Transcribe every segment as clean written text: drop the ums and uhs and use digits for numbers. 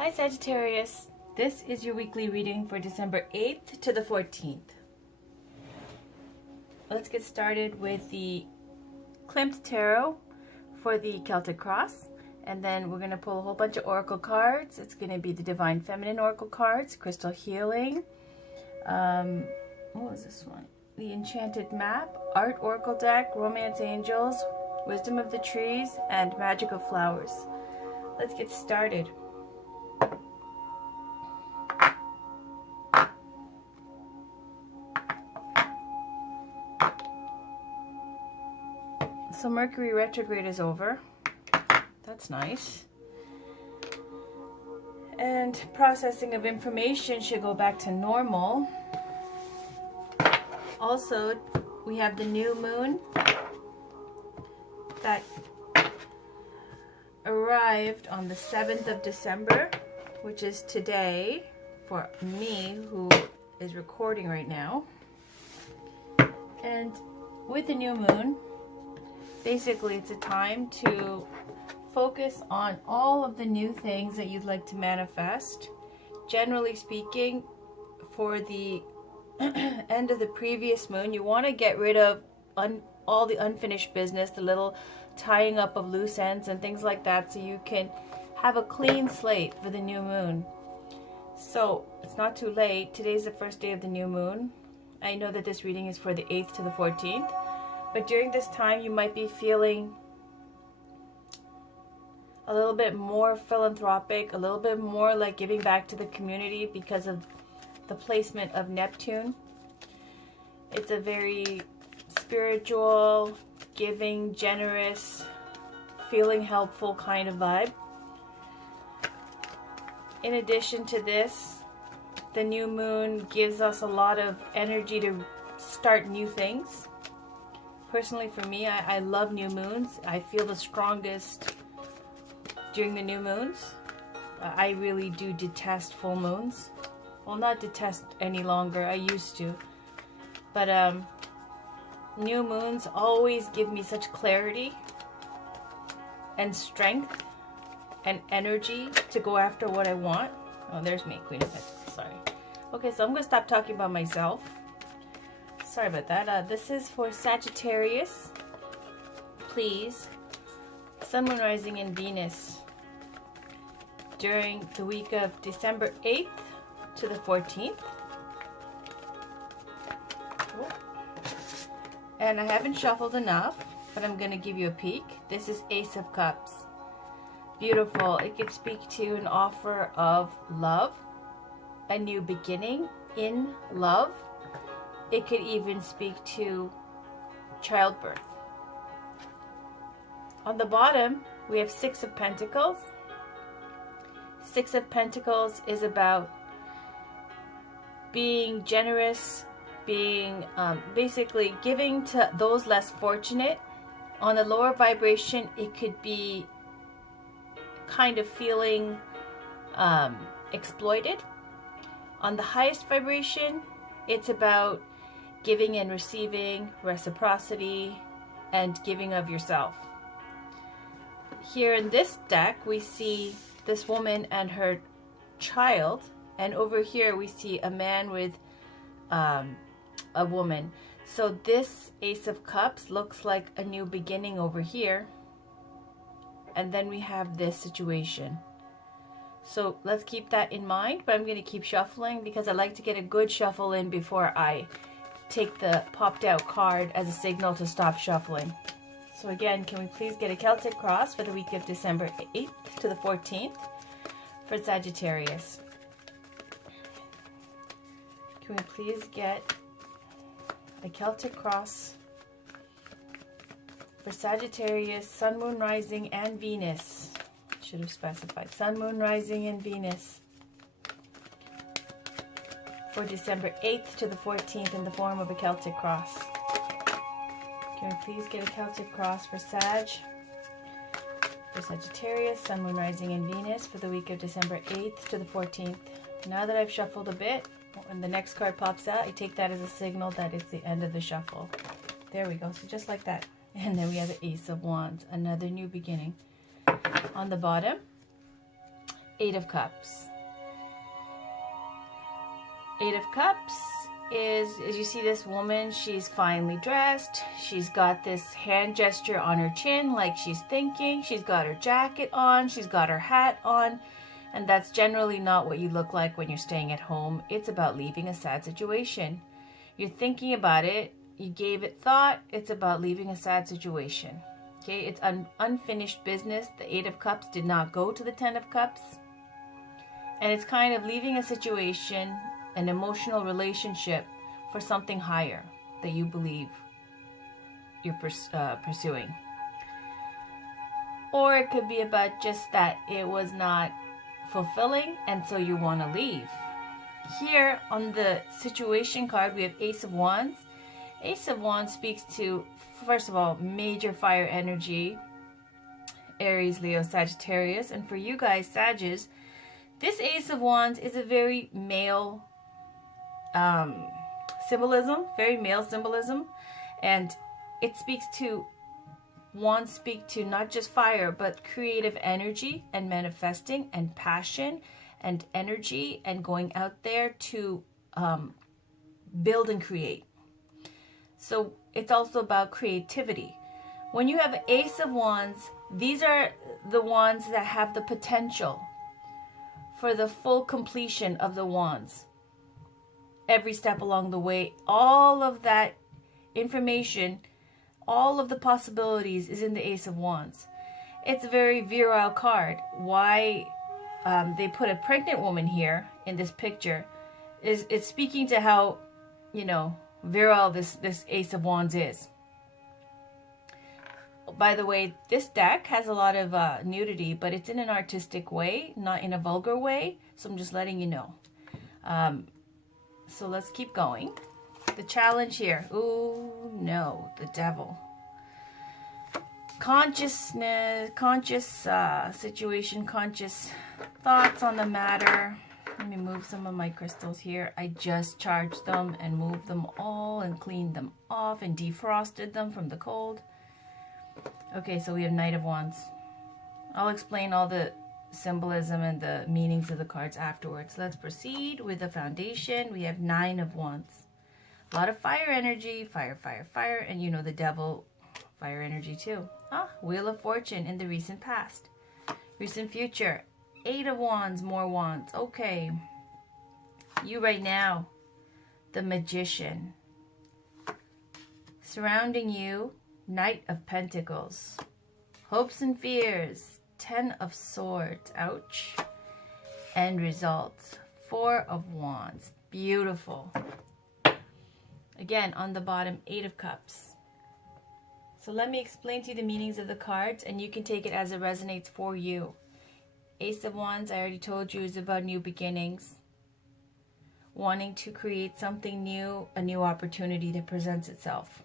Hi Sagittarius, this is your weekly reading for December 8th to the 14th. Let's get started with the Klimt Tarot for the Celtic Cross, and then we're going to pull a whole bunch of oracle cards. It's going to be the Divine Feminine oracle cards, Crystal Healing, what was this one? The Enchanted Map, Art Oracle Deck, Romance Angels, Wisdom of the Trees, and Magic of Flowers. Let's get started. So Mercury retrograde is over. That's nice. And processing of information should go back to normal. Also, we have the new moon that arrived on the 7th of December, which is today for me, who is recording right now. And with the new moon, basically it's a time to focus on all of the new things that you'd like to manifest. Generally speaking, for the end of the previous moon, you want to get rid of all the unfinished business, the little tying up of loose ends and things like that, so you can have a clean slate for the new moon. So it's not too late. Today's the first day of the new moon. I know that this reading is for the 8th to the 14th, but during this time you might be feeling a little bit more philanthropic, a little bit more like giving back to the community because of the placement of Neptune. It's a very spiritual, giving, generous, feeling helpful kind of vibe. In addition to this, the new moon gives us a lot of energy to start new things. Personally, for me, I love new moons. I feel the strongest during the new moons. I really do detest full moons. Well, not detest any longer. I used to. But new moons always give me such clarity and strength and energy to go after what I want. Oh, there's me, Queen of Pentacles. Sorry. Okay, so I'm going to stop talking about myself. Sorry about that. This is for Sagittarius. Please, Sun, Moon, Rising, and Venus during the week of December 8th to the 14th. And I haven't shuffled enough, but I'm going to give you a peek. This is Ace of Cups. Beautiful. It could speak to an offer of love, a new beginning in love. It could even speak to childbirth. On the bottom, we have Six of Pentacles. Six of Pentacles is about being generous, being basically giving to those less fortunate. On the lower vibration, it could be kind of feeling exploited. On the highest vibration, it's about giving and receiving, reciprocity, and giving of yourself. Here in this deck, we see this woman and her child, and over here we see a man with a woman. So this Ace of Cups looks like a new beginning over here, and then we have this situation. So let's keep that in mind, but I'm going to keep shuffling because I like to get a good shuffle in before I take the popped out card as a signal to stop shuffling. So again, can we please get a Celtic Cross for the week of December 8th to the 14th for Sagittarius? Can we please get a Celtic Cross for Sagittarius, Sun, Moon, Rising, and Venus? Should have specified Sun, Moon, Rising, and Venus for December 8th to the 14th in the form of a Celtic Cross. Can we please get a Celtic Cross for Sagittarius, Sun, Moon, Rising, and Venus for the week of December 8th to the 14th. Now that I've shuffled a bit, when the next card pops out, I take that as a signal that it's the end of the shuffle. There we go. So just like that. And then we have the Ace of Wands, another new beginning. On the bottom Eight of Cups. Eight of Cups is, as you see this woman, she's finely dressed. She's got this hand gesture on her chin like she's thinking. She's got her jacket on. She's got her hat on. And that's generally not what you look like when you're staying at home. It's about leaving a sad situation. You're thinking about it. You gave it thought. It's about leaving a sad situation. Okay, it's unfinished business. The Eight of Cups did not go to the Ten of Cups. And it's kind of leaving a situation, an emotional relationship, for something higher that you believe you're pursuing. Or it could be about just that it was not fulfilling and so you want to leave. Here on the situation card we have Ace of Wands. Ace of Wands speaks to, first of all, major fire energy, Aries, Leo, Sagittarius. And for you guys, Sagittarius, this Ace of Wands is a very male symbolism, very male symbolism. And it speaks to, wands speak to not just fire, but creative energy and manifesting and passion and energy and going out there to build and create. So it's also about creativity. When you have Ace of Wands, these are the wands that have the potential for the full completion of the wands. Every step along the way, all of that information, all of the possibilities is in the Ace of Wands. It's a very virile card. Why they put a pregnant woman here in this picture is it's speaking to how, you know, virile this Ace of Wands is. By the way, this deck has a lot of nudity, but it's in an artistic way, not in a vulgar way. So I'm just letting you know. So let's keep going. The challenge here. Ooh, no, the devil. Consciousness, conscious situation, conscious thoughts on the matter. Let me move some of my crystals here. I just charged them and moved them all and cleaned them off and defrosted them from the cold. Okay, so we have Knight of Wands. I'll explain all the symbolism and the meanings of the cards afterwards. Let's proceed with the foundation. We have Nine of Wands. A lot of fire energy, fire, fire, fire, and you know the devil, fire energy too. Wheel of Fortune in the recent past. Recent future, Eight of Wands, more wands. Okay, you right now, the Magician. Surrounding you, Knight of Pentacles. Hopes and fears, Ten of Swords, ouch. End results, Four of Wands, beautiful. Again, on the bottom, Eight of Cups. So let me explain to you the meanings of the cards, and you can take it as it resonates for you. Ace of Wands, I already told you, is about new beginnings. Wanting to create something new, a new opportunity that presents itself.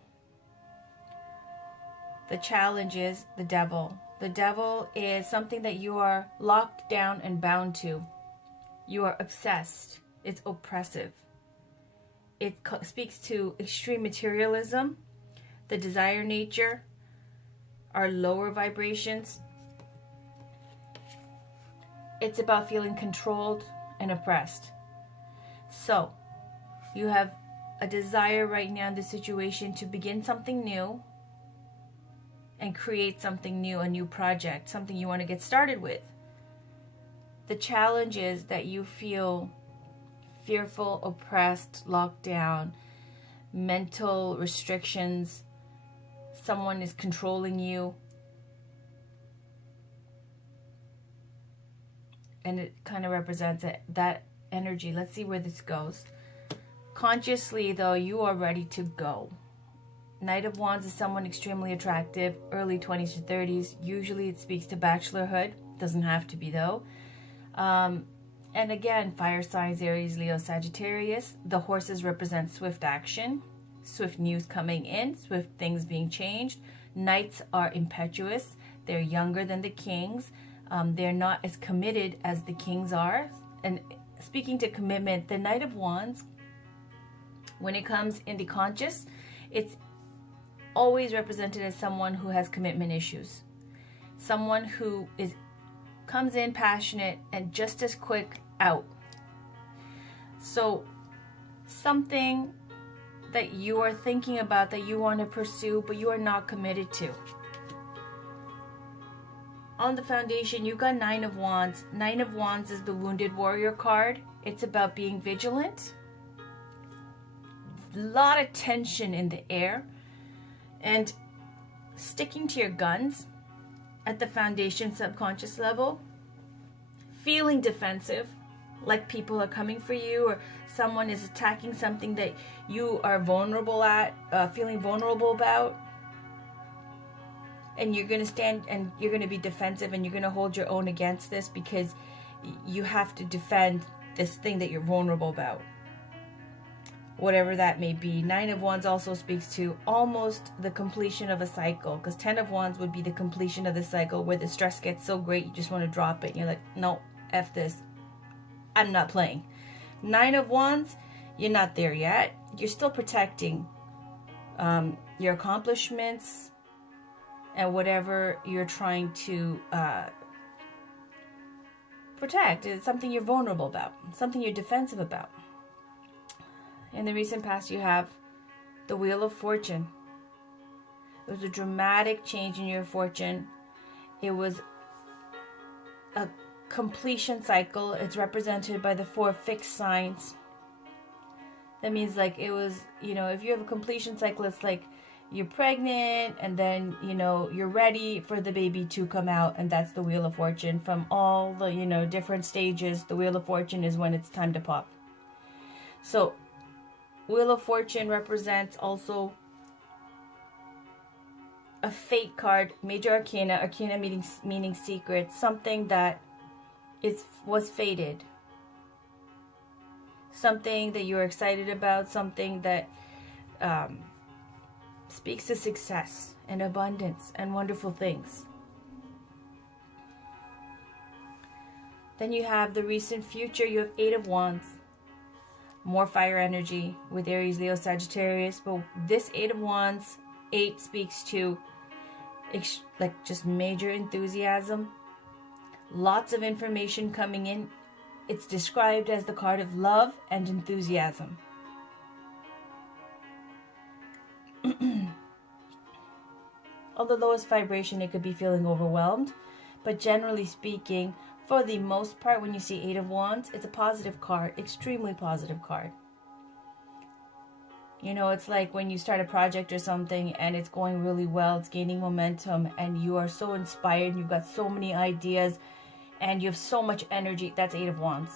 The challenge is the devil. The devil is something that you are locked down and bound to. You are obsessed. It's oppressive. It speaks to extreme materialism, the desire nature, our lower vibrations. It's about feeling controlled and oppressed. So, you have a desire right now in this situation to begin something new and create something new, a new project, something you want to get started with. The challenge is that you feel fearful, oppressed, locked down, mental restrictions, someone is controlling you. And it kind of represents that energy. Let's see where this goes. Consciously, though, you are ready to go. Knight of Wands is someone extremely attractive, early 20s to 30s. Usually it speaks to bachelorhood. Doesn't have to be, though. And again, fire signs, Aries, Leo, Sagittarius. The horses represent swift action, swift news coming in, swift things being changed. Knights are impetuous. They're younger than the kings. They're not as committed as the kings are. And speaking to commitment, the Knight of Wands, when it comes in the conscious, it's always represented as someone who has commitment issues. Someone who is comes in passionate and just as quick out. So something that you are thinking about, that you want to pursue, but you are not committed to. On the foundation, you've got Nine of Wands. Nine of Wands is the Wounded Warrior card. It's about being vigilant. A lot of tension in the air. And sticking to your guns at the foundation subconscious level. Feeling defensive, like people are coming for you, or someone is attacking something that you are vulnerable at, feeling vulnerable about. And you're going to stand and you're going to be defensive, and you're going to hold your own against this because you have to defend this thing that you're vulnerable about. Whatever that may be. Nine of Wands also speaks to almost the completion of a cycle, because 10 of Wands would be the completion of the cycle where the stress gets so great you just want to drop it. And you're like, no, F this. I'm not playing. Nine of Wands, you're not there yet. You're still protecting your accomplishments and whatever you're trying to protect. It's something you're vulnerable about, something you're defensive about. In the recent past, you have the Wheel of Fortune. It was a dramatic change in your fortune. It was a completion cycle. It's represented by the 4 fixed signs. That means, like, it was, if you have a completion cycle, it's like you're pregnant and then, you're ready for the baby to come out, and that's the Wheel of Fortune. From all the, different stages, the Wheel of Fortune is when it's time to pop. So, Wheel of Fortune represents also a fate card, major arcana meaning secret, something that was fated, something that you're excited about, something that speaks to success and abundance and wonderful things. Then you have the recent future. You have 8 of Wands. More fire energy with Aries, Leo, Sagittarius. But this 8 of Wands, 8 speaks to just major enthusiasm. Lots of information coming in. It's described as the card of love and enthusiasm. On the lowest vibration, it could be feeling overwhelmed. But generally speaking, for the most part, when you see 8 of Wands, it's a positive card, extremely positive card. It's like when you start a project or something and it's going really well, it's gaining momentum, and you are so inspired, you've got so many ideas, and you have so much energy. That's 8 of Wands.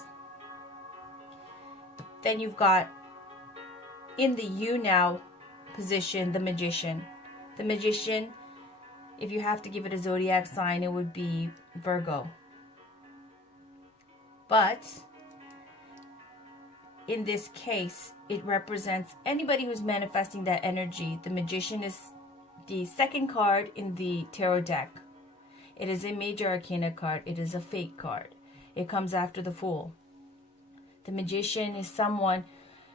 Then you've got, in the you now position, the Magician. The Magician, if you have to give it a zodiac sign, it would be Virgo. But in this case, it represents anybody who's manifesting that energy. The Magician is the second card in the tarot deck. It is a major arcana card. It is a fate card. It comes after the Fool. The Magician is someone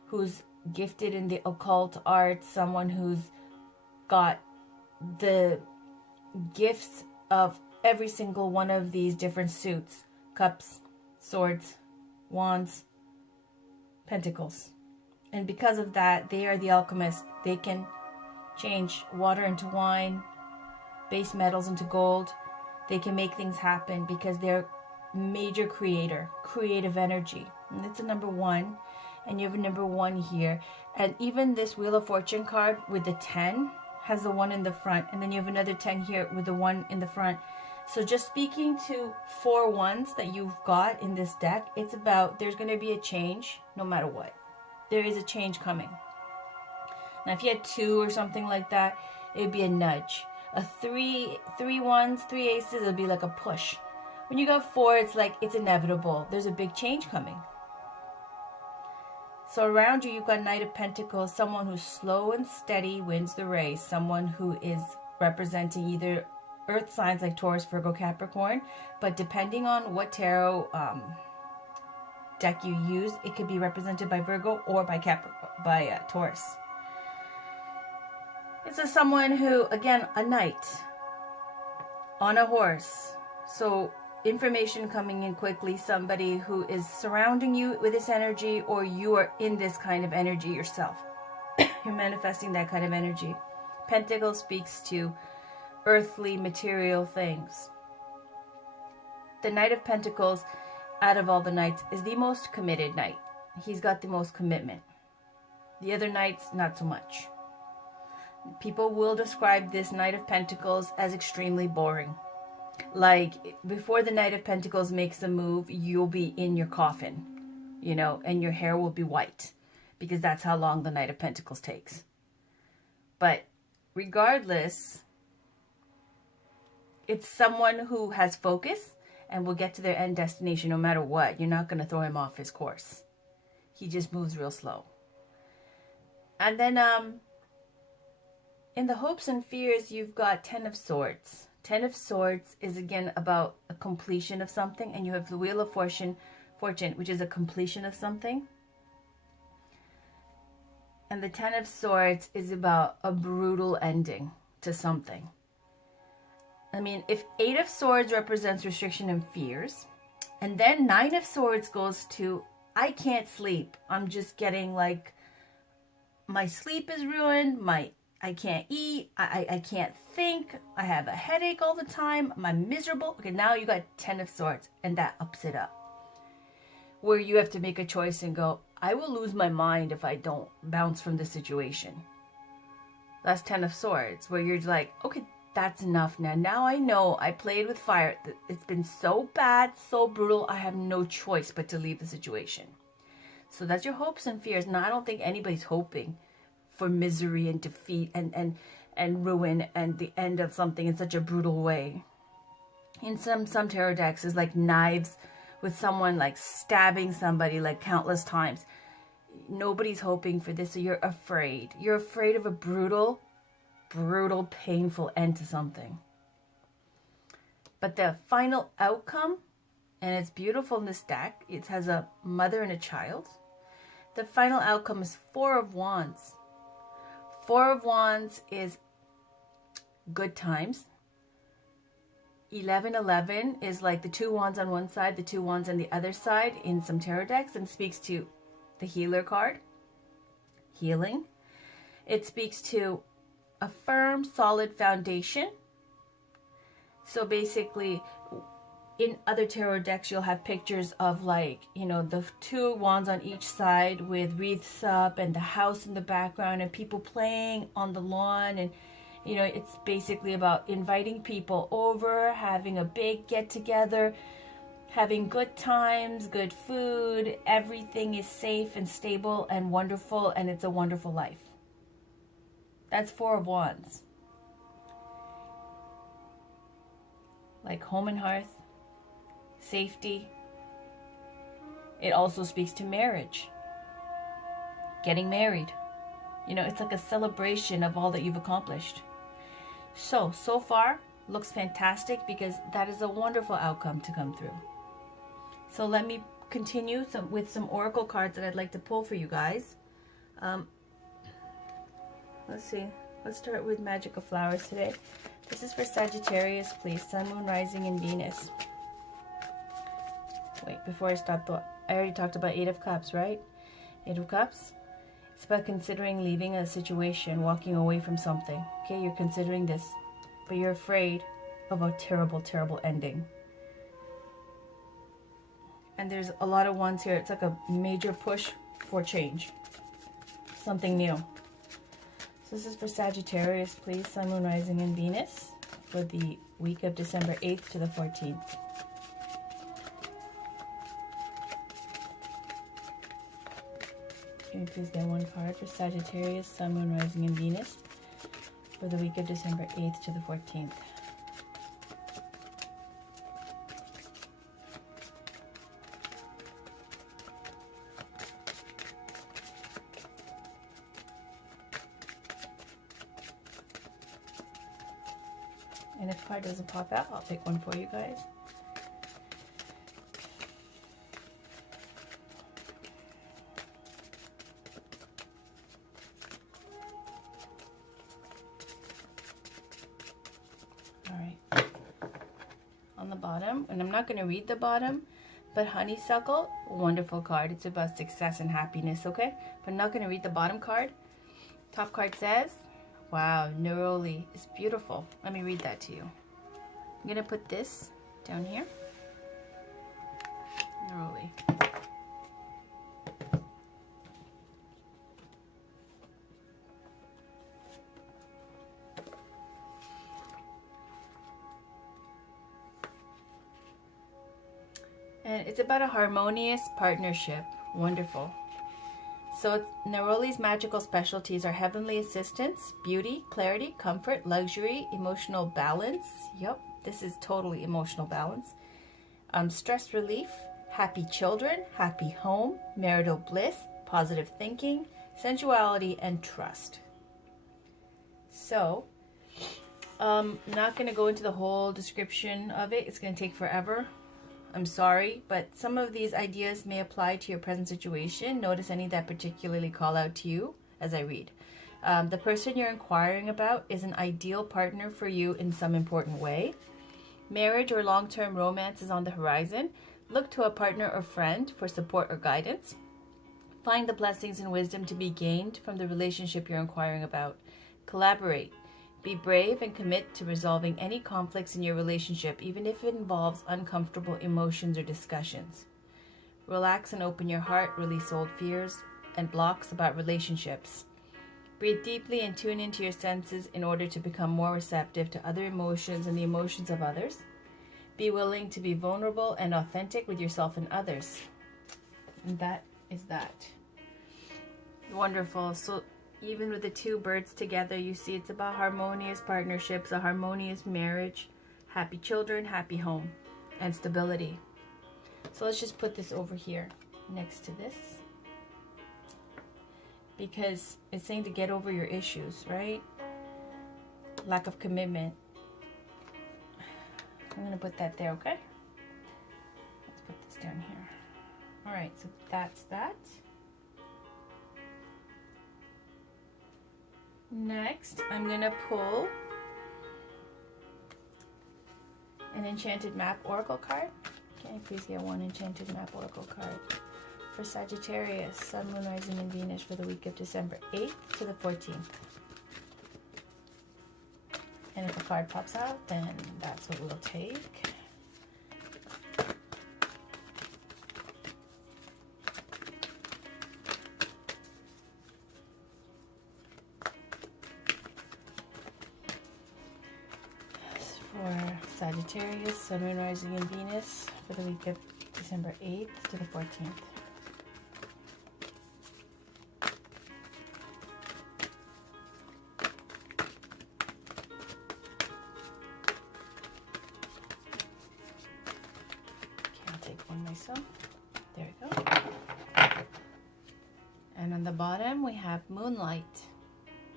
who's gifted in the occult arts, someone who's got the gifts of every single one of these different suits: cups, swords, wands, pentacles. And because of that, they are the alchemist. They can change water into wine, base metals into gold. They can make things happen because they're major creator, creative energy. And it's a number 1. And you have a number 1 here. And even this Wheel of Fortune card with the 10 has the 1 in the front. And then you have another 10 here with the 1 in the front. So just speaking to 4 ones that you've got in this deck, it's about there's going to be a change no matter what. There is a change coming. Now, if you had 2 or something like that, it would be a nudge. A 3 ones, 3 aces, it would be like a push. When you got 4, it's like it's inevitable. There's a big change coming. So around you, you've got Knight of Pentacles, someone who's slow and steady wins the race, someone who is representing either earth signs like Taurus, Virgo, Capricorn, but depending on what tarot deck you use, it could be represented by Virgo or by Taurus. It's someone who, again, a knight on a horse. So information coming in quickly, somebody who is surrounding you with this energy, or you are in this kind of energy yourself. You're manifesting that kind of energy. Pentacles speaks to earthly, material things. The Knight of Pentacles, out of all the knights, is the most committed knight. He's got the most commitment. The other knights, not so much. People will describe this Knight of Pentacles as extremely boring. Like, before the Knight of Pentacles makes a move, you'll be in your coffin, you know, and your hair will be white, because that's how long the Knight of Pentacles takes. But regardless, it's someone who has focus and will get to their end destination no matter what. You're not going to throw him off his course. He just moves real slow. And then in the hopes and fears, you've got Ten of Swords. Ten of Swords is again about a completion of something, and you have the Wheel of Fortune, which is a completion of something. And the Ten of Swords is about a brutal ending to something. I mean, if Eight of Swords represents restriction and fears, and then Nine of Swords goes to, I can't sleep. I'm just getting like, my sleep is ruined, I can't eat, I can't think, I have a headache all the time, I'm miserable. Okay, now you got Ten of Swords, and that ups it up. Where you have to make a choice and go, I will lose my mind if I don't bounce from the situation. That's Ten of Swords, where you're like, okay, that's enough now. Now I know I played with fire. It's been so bad, so brutal, I have no choice but to leave the situation. So that's your hopes and fears. Now, I don't think anybody's hoping for misery and defeat and ruin and the end of something in such a brutal way. In some tarot decks, is like knives with someone like stabbing somebody like countless times. Nobody's hoping for this, so you're afraid. You're afraid of a brutal, painful end to something. But the final outcome, and it's beautiful in this deck, it has a mother and a child. The final outcome is Four of Wands. Four of Wands is good times. 1111 is like the two wands on one side, the two wands on the other side in some tarot decks, and speaks to the healer card, healing. It speaks to a firm, solid foundation. So basically, in other tarot decks, you'll have pictures of, like, you know, the two wands on each side with wreaths up and the house in the background and people playing on the lawn. And, you know, it's basically about inviting people over, having a big get-together, having good times, good food. Everything is safe and stable and wonderful, and it's a wonderful life. That's Four of Wands. Like home and hearth. Safety. It also speaks to marriage. Getting married. You know, it's like a celebration of all that you've accomplished. So far, looks fantastic, because that is a wonderful outcome to come through. So let me continue with some oracle cards that I'd like to pull for you guys. Let's see. Let's start with Magical Flowers today. This is for Sagittarius, please. Sun, Moon, Rising, and Venus. Wait, before I stop, I already talked about Eight of Cups, right? Eight of Cups. It's about considering leaving a situation, walking away from something. Okay, you're considering this, but you're afraid of a terrible, terrible ending. And there's a lot of ones here. It's like a major push for change. Something new. So this is for Sagittarius, please. Sun, Moon, Rising, and Venus for the week of December 8th to the 14th. Can you please get one card for Sagittarius, Sun, Moon, Rising, and Venus for the week of December 8th to the 14th? And if card doesn't pop out, I'll pick one for you guys. the bottom, and I'm not going to read the bottom, but honeysuckle, wonderful card. It's about success and happiness, okay? But I'm not going to read the bottom card. Top card says, wow, neroli is beautiful. Let me read that to you. I'm going to put this down here. Neroli. And it's about a harmonious partnership. Wonderful. So neroli's magical specialties are heavenly assistance, beauty, clarity, comfort, luxury, emotional balance. Yep, this is totally emotional balance. Stress relief, happy children, happy home, marital bliss, positive thinking, sensuality, and trust. So, not going to go into the whole description of it. It's going to take forever. I'm sorry, but some of these ideas may apply to your present situation. Notice any that particularly call out to you as I read. The person you're inquiring about is an ideal partner for you in some important way. Marriage or long-term romance is on the horizon. Look to a partner or friend for support or guidance. Find the blessings and wisdom to be gained from the relationship you're inquiring about. Collaborate. Be brave and commit to resolving any conflicts in your relationship, even if it involves uncomfortable emotions or discussions. Relax and open your heart, release old fears and blocks about relationships. Breathe deeply and tune into your senses in order to become more receptive to other emotions and the emotions of others. Be willing to be vulnerable and authentic with yourself and others. And that is that. Wonderful. So even with the two birds together, you see it's about harmonious partnerships, a harmonious marriage, happy children, happy home, and stability. So let's just put this over here next to this, because it's saying to get over your issues, right? Lack of commitment. I'm going to put that there, okay? Let's put this down here. All right, so that's that. Next, I'm going to pull an Enchanted Map Oracle card. Can I please get one Enchanted Map Oracle card for Sagittarius, Sun, Moon, Rising, and Venus for the week of December 8th to the 14th. And if a card pops out, then that's what we'll take. For Sagittarius, Sun, Moon, Rising, and Venus for the week of December 8th to the 14th. Okay, I'll take one myself. There we go. And on the bottom we have Moonlight.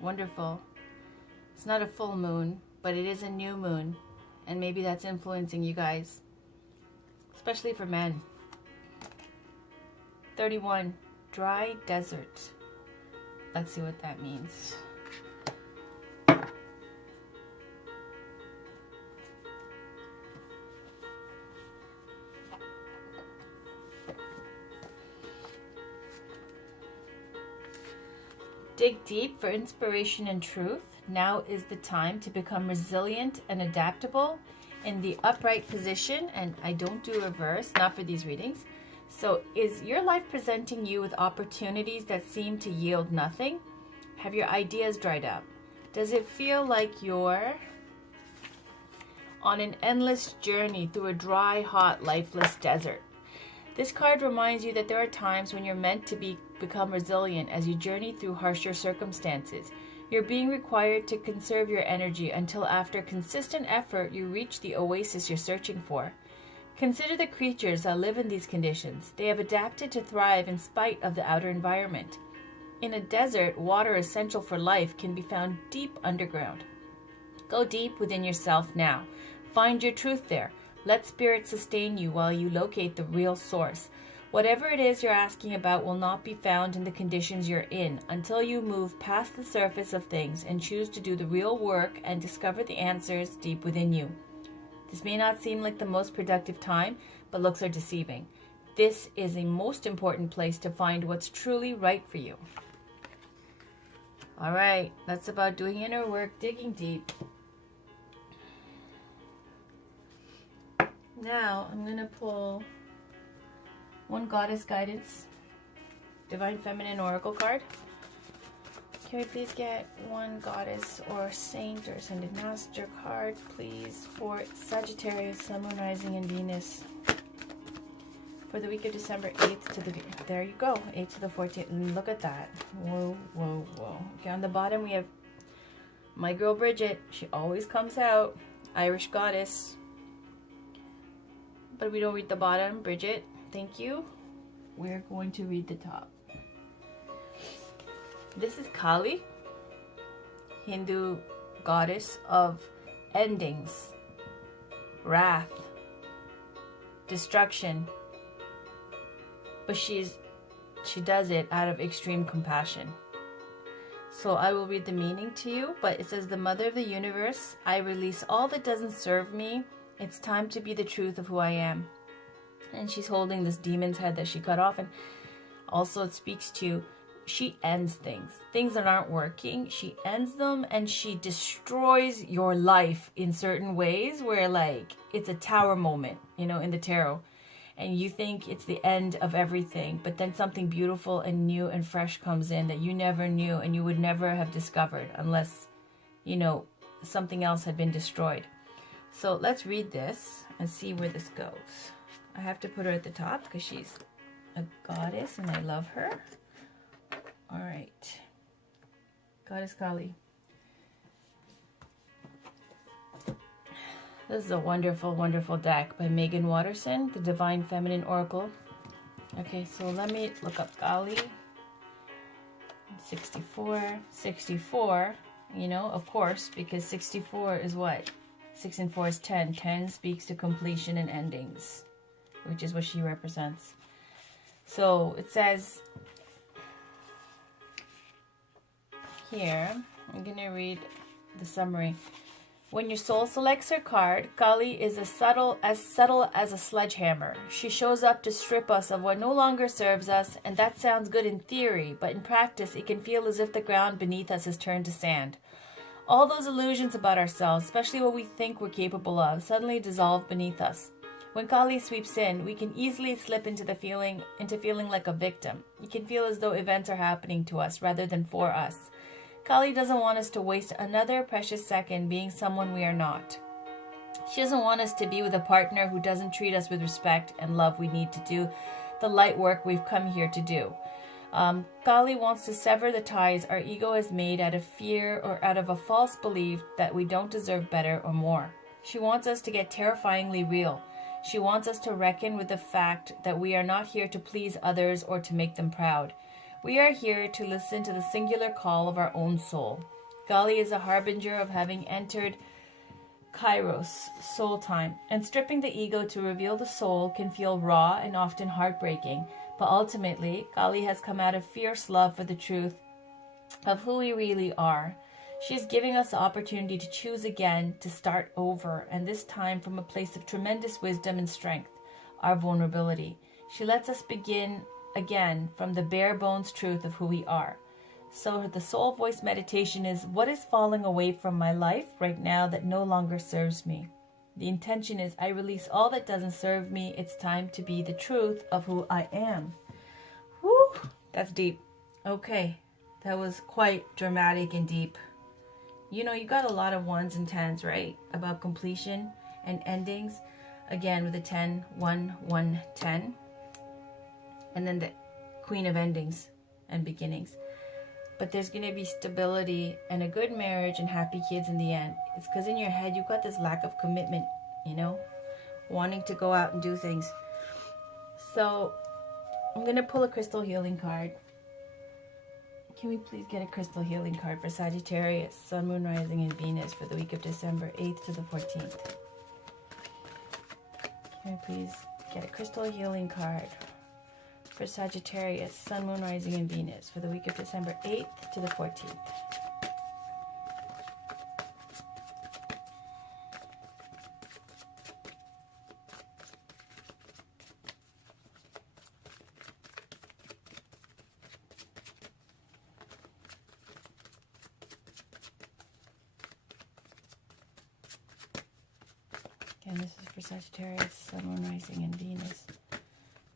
Wonderful. It's not a full moon, but it is a new moon. And maybe that's influencing you guys, especially for men. 31, dry desert. Let's see what that means. Dig deep for inspiration and truth. Now is the time to become resilient and adaptable in the upright position. And I don't do reverse, not for these readings. So is your life presenting you with opportunities that seem to yield nothing? Have your ideas dried up? Does it feel like you're on an endless journey through a dry, hot, lifeless desert? This card reminds you that there are times when you're meant to become resilient as you journey through harsher circumstances. You're being required to conserve your energy until after consistent effort you reach the oasis you're searching for. Consider the creatures that live in these conditions. They have adapted to thrive in spite of the outer environment. In a desert, water essential for life can be found deep underground. Go deep within yourself now. Find your truth there. Let spirit sustain you while you locate the real source. Whatever it is you're asking about will not be found in the conditions you're in until you move past the surface of things and choose to do the real work and discover the answers deep within you. This may not seem like the most productive time, but looks are deceiving. This is a most important place to find what's truly right for you. All right, that's about doing inner work, digging deep. Now, I'm going to pull one Goddess Guidance, Divine Feminine Oracle card. Can we please get one Goddess or Saint or Ascended Master card, please, for Sagittarius, Sun, Moon, Rising, and Venus for the week of December 8th to the, there you go, 8th to the 14th. And look at that. Whoa, whoa, whoa. Okay, on the bottom we have my girl Bridget. She always comes out. Irish Goddess. But we don't read the bottom. Bridget, thank you. We're going to read the top. This is Kali, Hindu goddess of endings, wrath, destruction. But she does it out of extreme compassion. So I will read the meaning to you, but it says, the mother of the universe, I release all that doesn't serve me. It's time to be the truth of who I am. And she's holding this demon's head that she cut off. And also it speaks to, she ends things. Things that aren't working, she ends them, and she destroys your life in certain ways where, like, it's a tower moment, you know, in the tarot. And you think it's the end of everything, but then something beautiful and new and fresh comes in that you never knew and you would never have discovered unless, you know, something else had been destroyed. So let's read this and see where this goes. I have to put her at the top because she's a goddess and I love her. All right. Goddess Kali. This is a wonderful, wonderful deck by Megan Watterson, the Divine Feminine Oracle. Okay, so let me look up Kali. 64. 64, you know, of course, because 64 is what? 6 and 4 is 10. 10 speaks to completion and endings, which is what she represents. So it says here, I'm going to read the summary. When your soul selects her card, Kali is as subtle as a sledgehammer. She shows up to strip us of what no longer serves us, and that sounds good in theory, but in practice it can feel as if the ground beneath us has turned to sand. All those illusions about ourselves, especially what we think we're capable of, suddenly dissolve beneath us. When Kali sweeps in, we can easily slip into feeling like a victim. You can feel as though events are happening to us rather than for us. Kali doesn't want us to waste another precious second being someone we are not. She doesn't want us to be with a partner who doesn't treat us with respect and love we need to do the light work we've come here to do. Kali wants to sever the ties our ego has made out of fear or out of a false belief that we don't deserve better or more. She wants us to get terrifyingly real. She wants us to reckon with the fact that we are not here to please others or to make them proud. We are here to listen to the singular call of our own soul. Kali is a harbinger of having entered Kairos, soul time, and stripping the ego to reveal the soul can feel raw and often heartbreaking, but ultimately, Kali has come out of fierce love for the truth of who we really are. She is giving us the opportunity to choose again, to start over, and this time from a place of tremendous wisdom and strength, our vulnerability. She lets us begin again from the bare bones truth of who we are. So the soul voice meditation is, what is falling away from my life right now that no longer serves me? The intention is, I release all that doesn't serve me. It's time to be the truth of who I am. Whew, that's deep. Okay, that was quite dramatic and deep. You know, you got a lot of 1s and 10s, right? About completion and endings. Again, with the 10, 1, 1, 10. And then the Queen of Endings and Beginnings. But there's going to be stability and a good marriage and happy kids in the end. It's because in your head you've got this lack of commitment, you know, wanting to go out and do things. So I'm going to pull a crystal healing card. Can we please get a crystal healing card for Sagittarius, Sun, Moon, Rising, and Venus for the week of December 8th to the 14th? Can we please get a crystal healing card for Sagittarius, Sun, Moon, Rising, and Venus for the week of December 8th to the 14th? for Sagittarius, Sun, Moon, Rising, and Venus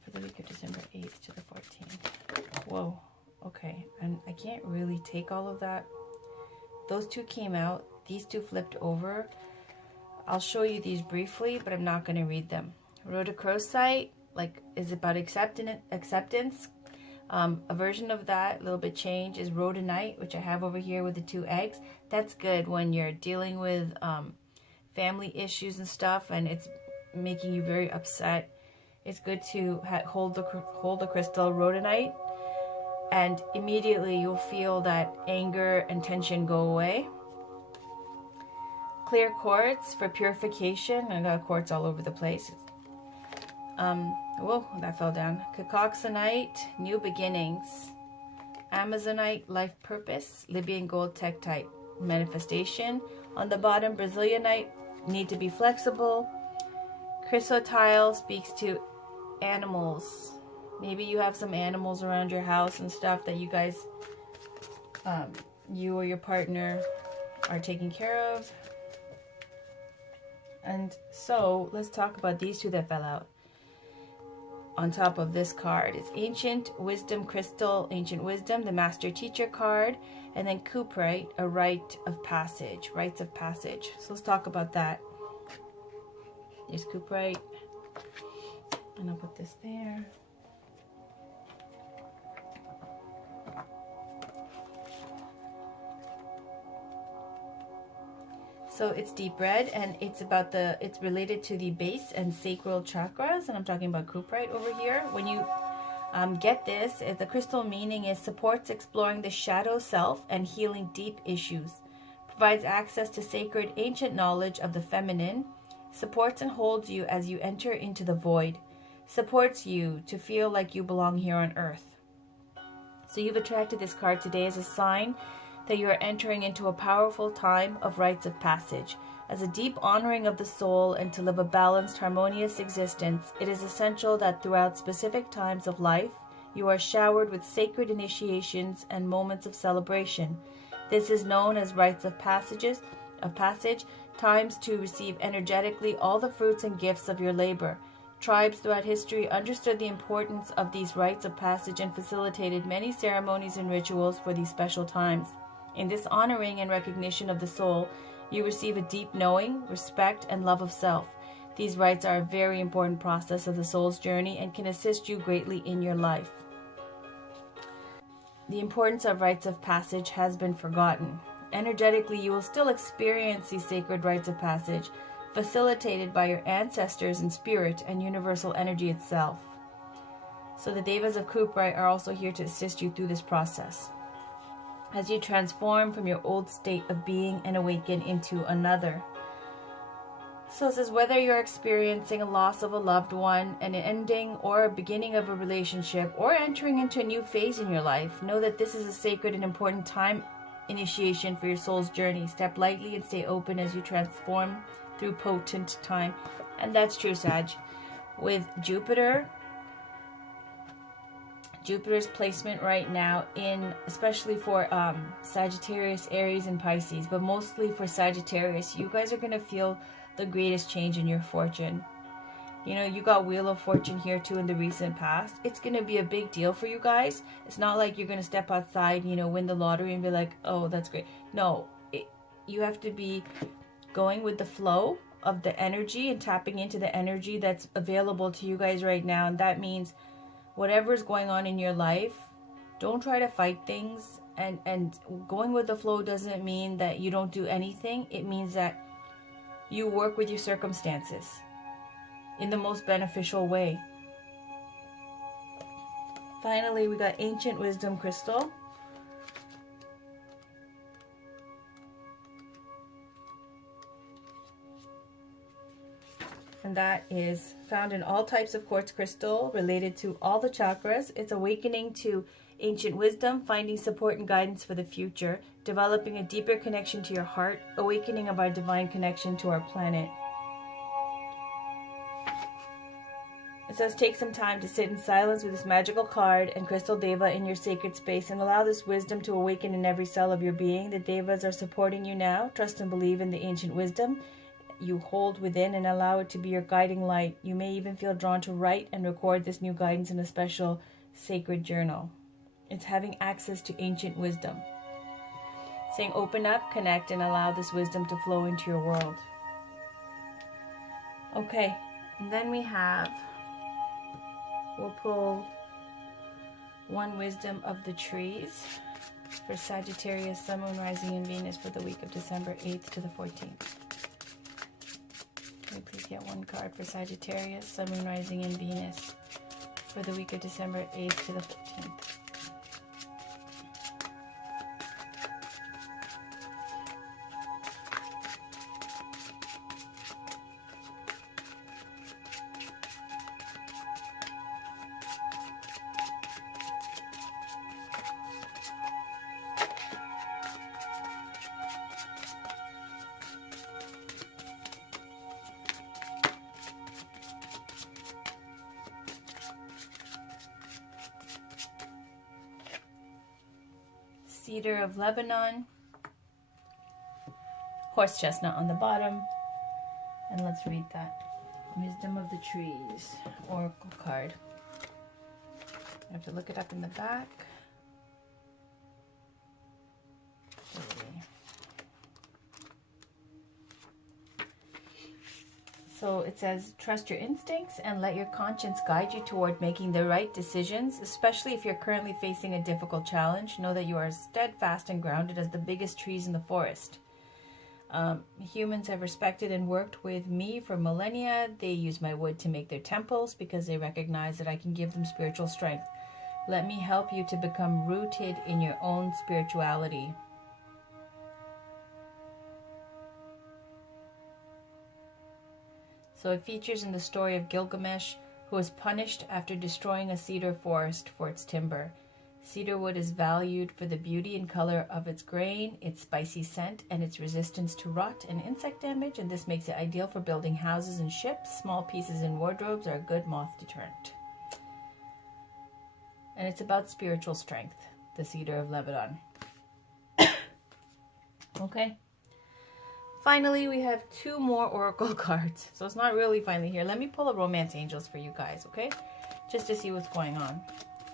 for the week of December 8th to the 14th. Whoa, okay. And I can't really take all of that. Those two came out. These two flipped over. I'll show you these briefly, but I'm not going to read them. Rhodochrosite, like, is about acceptance. A version of that, a little bit change, is rhodonite, which I have over here with the 2 eggs. That's good when you're dealing with family issues and stuff, and it's making you very upset. It's good to hold the crystal rhodonite, and immediately you'll feel that anger and tension go away. Clear quartz for purification. I got quartz all over the place. Whoa, that fell down. Cacoxenite, new beginnings. Amazonite, life purpose. Libyan gold, tektite, manifestation. On the bottom, Brazilianite, need to be flexible. Chrysotile speaks to animals. Maybe you have some animals around your house and stuff that you guys, you or your partner are taking care of. And so, let's talk about these two that fell out. On top of this card is Ancient Wisdom Crystal, Ancient Wisdom, the Master Teacher card, and then Cuprite, a rite of passage, rites of passage. So let's talk about that. There's Cuprite, and I'll put this there. So it's deep red, and it's related to the base and sacral chakras, and I'm talking about Cuprite over here. When you get this, the crystal meaning is supports exploring the shadow self and healing deep issues, provides access to sacred ancient knowledge of the feminine, supports and holds you as you enter into the void, supports you to feel like you belong here on earth. So you've attracted this card today as a sign that you are entering into a powerful time of rites of passage. As a deep honoring of the soul and to live a balanced, harmonious existence, it is essential that throughout specific times of life, you are showered with sacred initiations and moments of celebration. This is known as rites of passage, times to receive energetically all the fruits and gifts of your labor. Tribes throughout history understood the importance of these rites of passage and facilitated many ceremonies and rituals for these special times. In this honoring and recognition of the soul, you receive a deep knowing, respect, and love of self. These rites are a very important process of the soul's journey and can assist you greatly in your life. The importance of rites of passage has been forgotten. Energetically, you will still experience these sacred rites of passage, facilitated by your ancestors in spirit and universal energy itself. So the Devas of Cuprite are also here to assist you through this process, as you transform from your old state of being and awaken into another. So it says, whether you're experiencing a loss of a loved one, an ending or a beginning of a relationship, or entering into a new phase in your life, know that this is a sacred and important time initiation for your soul's journey. Step lightly and stay open as you transform through potent time. And that's true, Sag. With Jupiter's placement right now in, especially for Sagittarius, Aries, and Pisces, but mostly for Sagittarius, you guys are going to feel the greatest change in your fortune. You know, you got Wheel of Fortune here too in the recent past. It's going to be a big deal for you guys. It's not like you're going to step outside, you know, win the lottery and be like, oh, that's great. No, you have to be going with the flow of the energy and tapping into the energy that's available to you guys right now. And that means whatever's going on in your life, don't try to fight things. And going with the flow doesn't mean that you don't do anything. It means that you work with your circumstances in the most beneficial way. Finally, we got Ancient Wisdom Crystal. And that is found in all types of quartz crystal, related to all the chakras. It's awakening to ancient wisdom, finding support and guidance for the future, developing a deeper connection to your heart, awakening of our divine connection to our planet. It says, take some time to sit in silence with this magical card and crystal deva in your sacred space and allow this wisdom to awaken in every cell of your being. The devas are supporting you now. Trust and believe in the ancient wisdom you hold within and allow it to be your guiding light. You may even feel drawn to write and record this new guidance in a special sacred journal. It's having access to ancient wisdom. Saying open up, connect, and allow this wisdom to flow into your world. Okay, and then we'll pull one wisdom of the trees for Sagittarius, Sun, Moon, Rising, and Venus for the week of December 8th to the 14th. Can we please get one card for Sagittarius, Sun, Moon, Rising, and Venus for the week of December 8th to the 14th? Cedar of Lebanon, horse chestnut on the bottom, and let's read that. Wisdom of the Trees, oracle card. I have to look it up in the back. So it says, trust your instincts and let your conscience guide you toward making the right decisions, especially if you're currently facing a difficult challenge. Know that you are steadfast and grounded as the biggest trees in the forest. Humans have respected and worked with me for millennia. They use my wood to make their temples because they recognize that I can give them spiritual strength. Let me help you to become rooted in your own spirituality. So it features in the story of Gilgamesh, who was punished after destroying a cedar forest for its timber. Cedar wood is valued for the beauty and color of its grain, its spicy scent, and its resistance to rot and insect damage, and this makes it ideal for building houses and ships. Small pieces in wardrobes are a good moth deterrent. And it's about spiritual strength, the Cedar of Lebanon. Okay. Finally, we have two more oracle cards. So it's not really finally here. Let me pull a romance angels for you guys, okay? Just to see what's going on.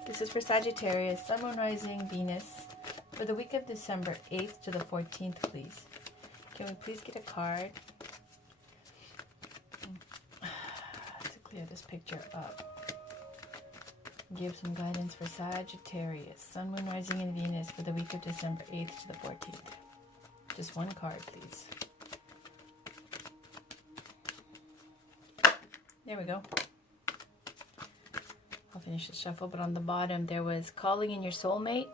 This is for Sagittarius, Sun, Moon, Rising, Venus for the week of December 8th to the 14th, please. Can we please get a card to clear this picture up? Give some guidance for Sagittarius, Sun, Moon, Rising, and Venus for the week of December 8th to the 14th. Just one card, please. There we go. I'll finish the shuffle, but on the bottom there was calling in your soulmate.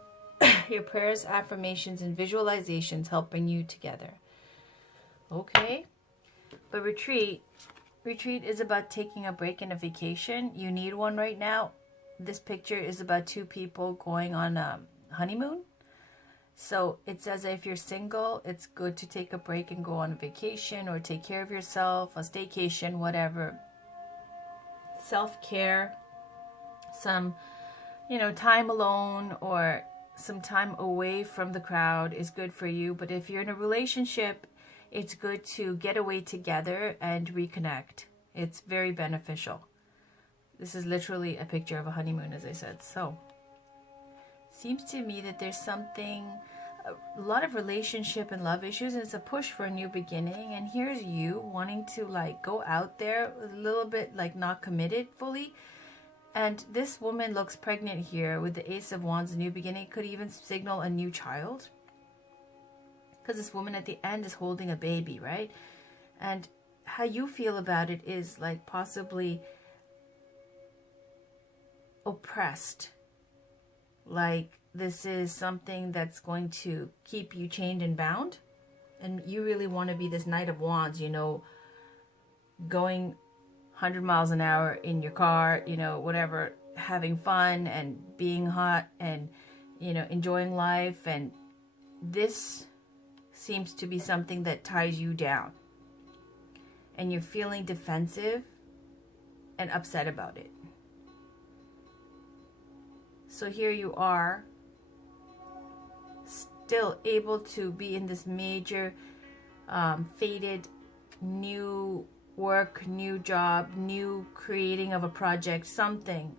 Your prayers, affirmations, and visualizations help bring you together. Okay. But retreat is about taking a break and a vacation. You need one right now. This picture is about two people going on a honeymoon. So it says that if you're single, it's good to take a break and go on a vacation or take care of yourself, a staycation, whatever. Self-care, some, time alone or some time away from the crowd is good for you. But if you're in a relationship, it's good to get away together and reconnect. It's very beneficial. This is literally a picture of a honeymoon, as I said. So, seems to me that there's a lot of relationship and love issues, and it's a push for a new beginning. And here's you wanting to go out there a little bit, not committed fully. And this woman looks pregnant here with the Ace of Wands, a new beginning. Could even signal a new child, because this woman at the end is holding a baby, right? And how you feel about it is possibly oppressed. This is something that's going to keep you chained and bound. And you really want to be this Knight of Wands, going 100 miles an hour in your car, whatever, having fun and being hot and, enjoying life. And this seems to be something that ties you down. And you're feeling defensive and upset about it. So here you are, still able to be in this major faded new work, new job, new creating of a project, something.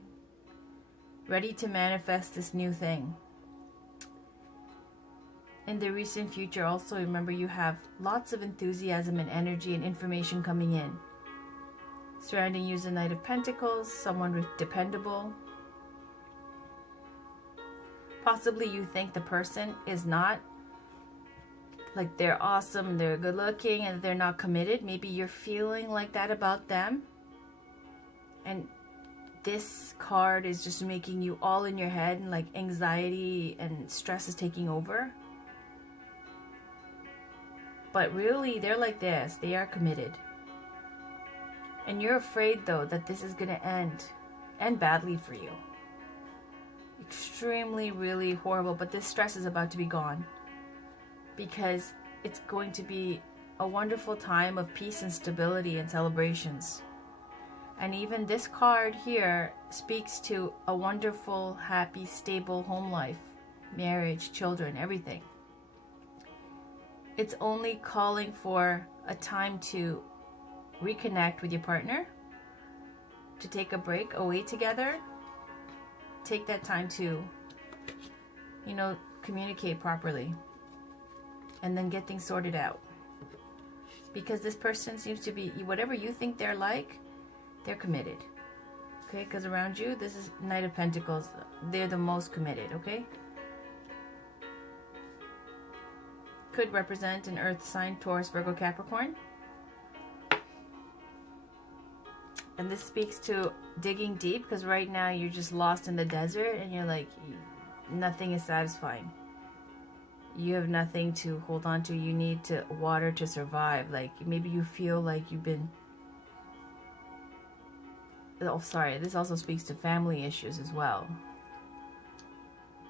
Ready to manifest this new thing. In the recent future also, remember, you have lots of enthusiasm and energy and information coming in. Surrounding you is the Knight of Pentacles, someone dependable. Possibly you think the person is not, like they're awesome, they're good looking, and they're not committed. Maybe you're feeling like that about them. And this card is just making you all in your head, and like anxiety and stress is taking over. But really, they're like this. They are committed. And you're afraid, though, that this is going to end badly for you. Extremely, really horrible. But this stress is about to be gone. Because it's going to be a wonderful time of peace and stability and celebrations. And even this card here speaks to a wonderful, happy, stable home life. Marriage, children, everything. It's only calling for a time to reconnect with your partner, to take a break away together. Take that time to, communicate properly, and then get things sorted out. Because this person seems to be, whatever you think they're like, they're committed. Okay, because around you, this is Knight of Pentacles. They're the most committed, okay? Could represent an earth sign, Taurus, Virgo, Capricorn. And this speaks to digging deep, because right now you're just lost in the desert and you're like, nothing is satisfying. You have nothing to hold on to. You need water to survive. Like maybe you feel like you've been... Oh, sorry. This also speaks to family issues as well.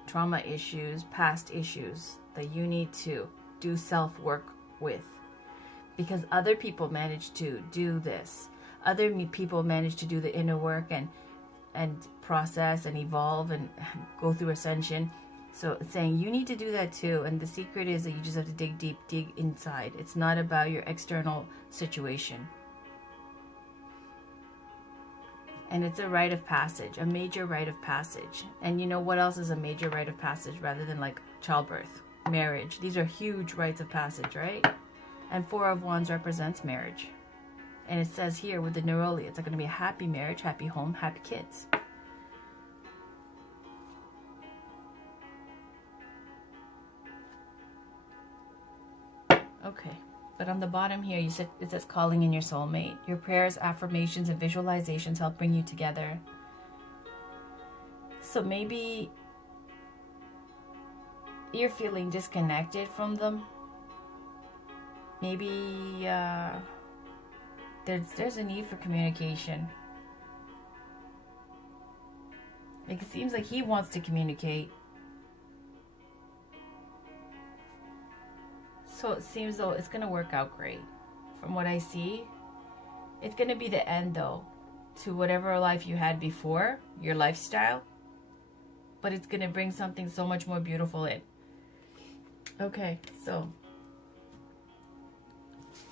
Trauma issues, past issues that you need to do self-work with. Because other people manage to do this. Other people manage to do the inner work and process and evolve and go through ascension. So it's saying you need to do that too. And the secret is that you just have to dig deep, dig inside. It's not about your external situation. And it's a rite of passage, a major rite of passage. And you know what else is a major rite of passage rather than like childbirth, marriage? These are huge rites of passage, right? And Four of Wands represents marriage. And it says here with the neroli, it's going to be a happy marriage, happy home, happy kids. Okay, but on the bottom here, it says calling in your soulmate. Your prayers, affirmations, and visualizations help bring you together. So maybe you're feeling disconnected from them. Maybe there's a need for communication. Like it seems like he wants to communicate. So it seems though it's going to work out great. From what I see, it's going to be the end though to whatever life you had before, your lifestyle. But it's going to bring something so much more beautiful in. Okay, so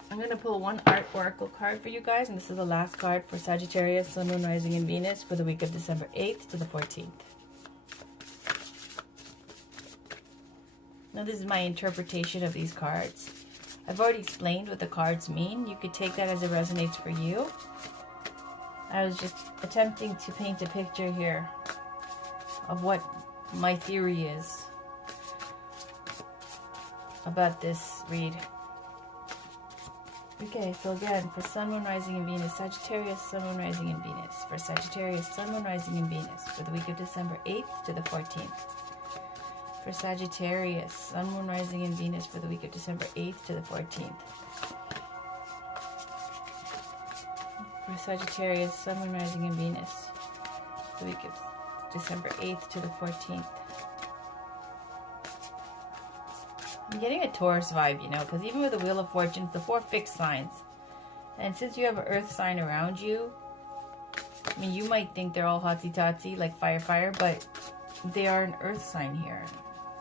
I'm going to pull one oracle card for you guys, and this is the last card for Sagittarius, Sun, Moon, Rising, and Venus for the week of December 8th to the 14th. Now this is my interpretation of these cards. I've already explained what the cards mean. You could take that as it resonates for you. I was just attempting to paint a picture here of what my theory is about this read. Okay, so again, for Sun, Moon, Rising, and Venus, Sagittarius, Sun, Moon, Rising, and Venus. For Sagittarius, Sun, Moon, Rising, and Venus for the week of December 8th to the 14th. For Sagittarius, Sun, Moon, Rising, and Venus for the week of December 8th to the 14th. For Sagittarius, Sun, Moon, Rising, and Venus for the week of December 8th to the 14th. I'm getting a Taurus vibe, because even with the Wheel of Fortune, it's the 4 fixed signs. And since you have an earth sign around you, I mean, you might think they're all hotsy-totsy, like fire, but they are an earth sign here.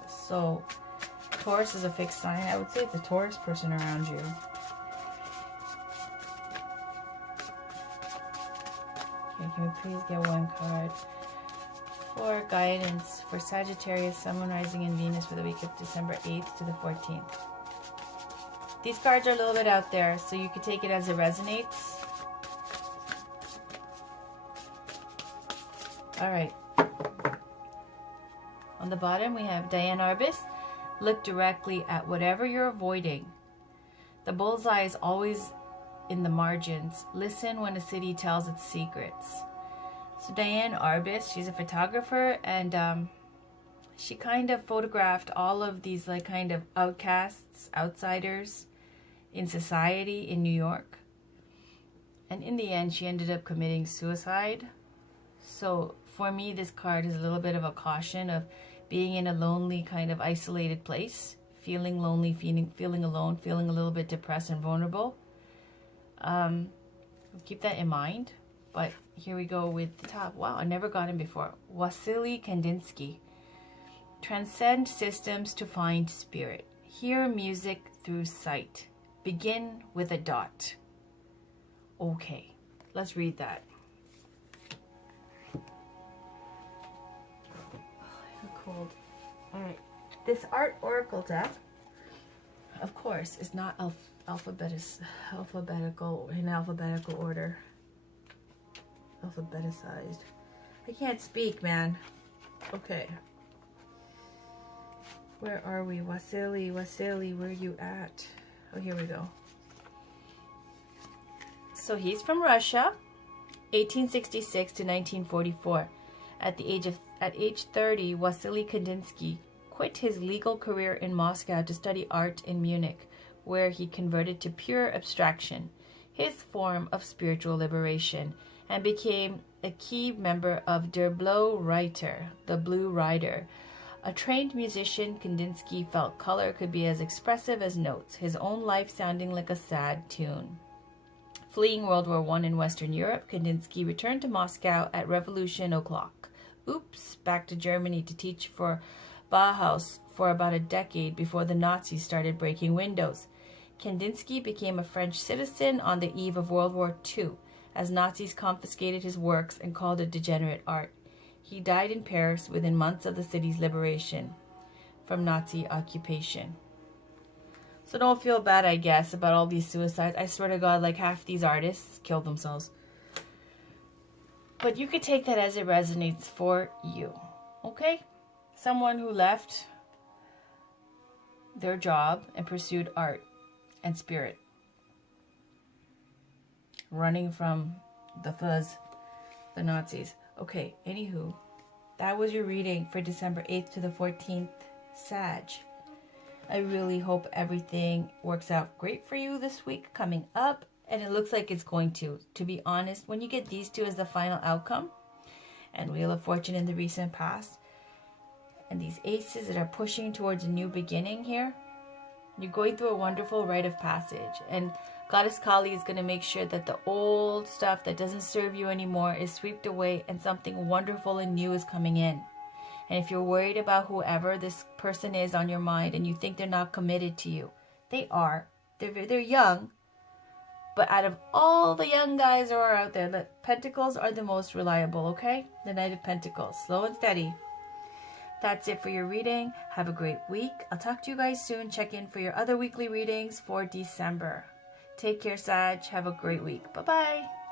So, Taurus is a fixed sign. I would say it's a Taurus person around you. Okay, can we please get one card for guidance for Sagittarius, Sun, Rising, and Venus for the week of December 8th to the 14th? These cards are a little bit out there, so you can take it as it resonates. All right. On the bottom, we have Diane Arbus. Look directly at whatever you're avoiding. The bullseye is always in the margins. Listen when a city tells its secrets. So Diane Arbus, she's a photographer, and she kind of photographed all of these like kind of outcasts, outsiders in society in New York. And in the end, she ended up committing suicide. So for me, this card is a little bit of a caution of being in a lonely, kind of isolated place, feeling lonely, feeling alone, feeling a little bit depressed and vulnerable. Keep that in mind. But here we go with the top. Wow, I never got him before. Wasily Kandinsky. Transcend systems to find spirit. Hear music through sight. Begin with a dot. Okay, let's read that. Cold. All right, this art oracle deck, of course, is not alphabetical in alphabetical order. Alphabeticized. I can't speak, man. Okay. Where are we? Wasily, where are you at? Oh, here we go. So he's from Russia, 1866 to 1944. At age 30, Wasily Kandinsky quit his legal career in Moscow to study art in Munich, where he converted to pure abstraction, his form of spiritual liberation, and became a key member of Der Blaue Reiter, the Blue Rider. A trained musician, Kandinsky felt color could be as expressive as notes, his own life sounding like a sad tune. Fleeing World War I in Western Europe, Kandinsky returned to Moscow at Revolution o'clock. Back to Germany to teach for Bauhaus for about a decade before the Nazis started breaking windows. Kandinsky became a French citizen on the eve of World War II, as Nazis confiscated his works and called it degenerate art. He died in Paris within months of the city's liberation from Nazi occupation. So don't feel bad, I guess, about all these suicides. I swear to God, like half these artists killed themselves. But you could take that as it resonates for you, okay? Someone who left their job and pursued art and spirit. Running from the fuzz, the Nazis. Okay, anywho, that was your reading for December 8th to the 14th, Sag. I really hope everything works out great for you this week coming up. And it looks like it's going to be honest. When you get these two as the final outcome, and Wheel of Fortune in the recent past, and these aces that are pushing towards a new beginning here, you're going through a wonderful rite of passage. And Goddess Kali is going to make sure that the old stuff that doesn't serve you anymore is swept away and something wonderful and new is coming in. And if you're worried about whoever this person is on your mind and you think they're not committed to you, they are. They're young. But out of all the young guys who are out there, the Pentacles are the most reliable, okay? The Knight of Pentacles. Slow and steady. That's it for your reading. Have a great week. I'll talk to you guys soon. Check in for your other weekly readings for December. Take care, Sag. Have a great week. Bye-bye.